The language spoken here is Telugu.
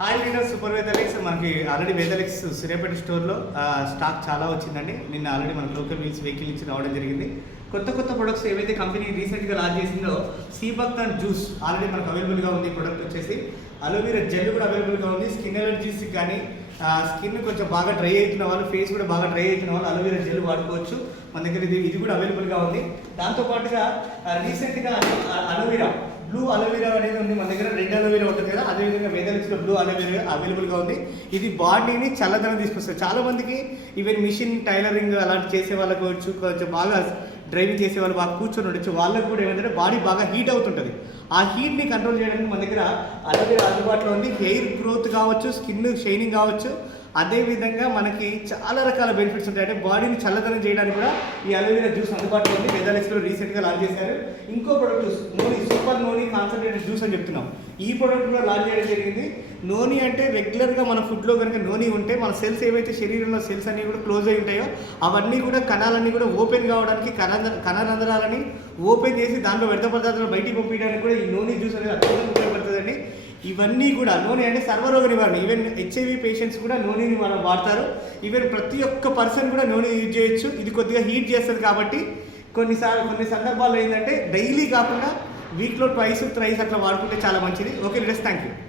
హాయ్ లీడర్ సూపర్ వేదలిక్స్ మనకి ఆల్రెడీ వేదలిక్స్ సూర్యాపేట స్టోర్లో స్టాక్ చాలా వచ్చిందండి. నిన్న ఆల్రెడీ మనకు లోకల్ వీల్స్ వెహికల్ నుంచి రావడం జరిగింది. కొత్త ప్రొడక్ట్స్ ఏవైతే కంపెనీ రీసెంట్గా లాంచ్ చేసిందో సీబక్తాన్ జ్యూస్ ఆల్రెడీ మనకు అవైలబుల్గా ఉంది. ప్రొడక్ట్ వచ్చేసి అలోవెరా జెల్ కూడా అవైలబుల్గా ఉంది. స్కిన్ ఎలర్జీస్కి కానీ స్కిన్ కొంచెం బాగా డ్రై అవుతున్న వాళ్ళు, ఫేస్ కూడా బాగా డ్రై అవుతున్న వాళ్ళు అలోవెరా జెల్ వాడుకోవచ్చు. మన దగ్గర ఇది కూడా అవైలబుల్గా ఉంది. దాంతోపాటుగా రీసెంట్గా అలోవెరా బ్లూ అలోవెరా అనేది ఉంది మన దగ్గర. రెడ్ అలోవెరా ఉంటుంది కదా, అదేవిధంగా వేదలిక్స్లో బ్లూ అలోవెరా అవైలబుల్గా ఉంది. ఇది బాడీని చల్లదనం తీసుకొస్తుంది. చాలామందికి ఈవెన్ మిషన్ టైలరింగ్ అలాంటి చేసే వాళ్ళకి కొంచెం బాగా డ్రైవింగ్ చేసే వాళ్ళు బాగా కూర్చొని ఉండొచ్చు. వాళ్ళకు కూడా ఏమంటే బాడీ బాగా హీట్ అవుతుంటుంది. ఆ హీట్ని కంట్రోల్ చేయడానికి మన దగ్గర అలోవెరా అందుబాటులో ఉంది. హెయిర్ గ్రోత్ కావచ్చు, స్కిన్ షైనింగ్ కావచ్చు, అదేవిధంగా మనకి చాలా రకాల బెనిఫిట్స్ ఉంటాయి. అంటే బాడీని చల్లదనం చేయడానికి కూడా ఈ అలోవెరా జ్యూస్ అందుబాటులో ఉంది. వేదలిక్స్లో రీసెంట్గా లాంచ్ చేశారు. ఇంకో ప్రొడక్ట్ నోని సూపర్ నోని కాన్సన్ట్రేటెడ్ జ్యూస్ అని చెప్తున్నాం. ఈ ప్రొడక్ట్ కూడా లాంచ్ చేయడం జరిగింది. నోని అంటే రెగ్యులర్గా మన ఫుడ్లో కనుక నోని ఉంటే మన సెల్స్ ఏవైతే శరీరంలో సెల్స్ అన్నీ కూడా క్లోజ్ అయి ఉంటాయో అవన్నీ కూడా కణాలన్నీ కూడా ఓపెన్ కావడానికి, కణరంధ్రాలని ఓపెన్ చేసి దాంట్లో వ్యర్థ పదార్థాలను బయటికి పంపించడానికి కూడా ఈ నోని జ్యూస్ అనేది అత్యంత ఉపయోగపడుతుందండి. ఇవన్నీ కూడా నూనె అంటే సర్వరోగ నివారణ. ఈవెన్ హెచ్ఐవి పేషెంట్స్ కూడా నూనెని మనం వాడతారు. ఈవెన్ ప్రతి ఒక్క పర్సన్ కూడా నూనె యూజ్ చేయొచ్చు. ఇది కొద్దిగా హీట్ చేస్తుంది కాబట్టి కొన్ని సందర్భాల్లో ఏంటంటే డైలీ కాకుండా వీక్లో ట్వైస్ త్రైస్ అట్లా వాడుకుంటే చాలా మంచిది. Okay leaders, thank you.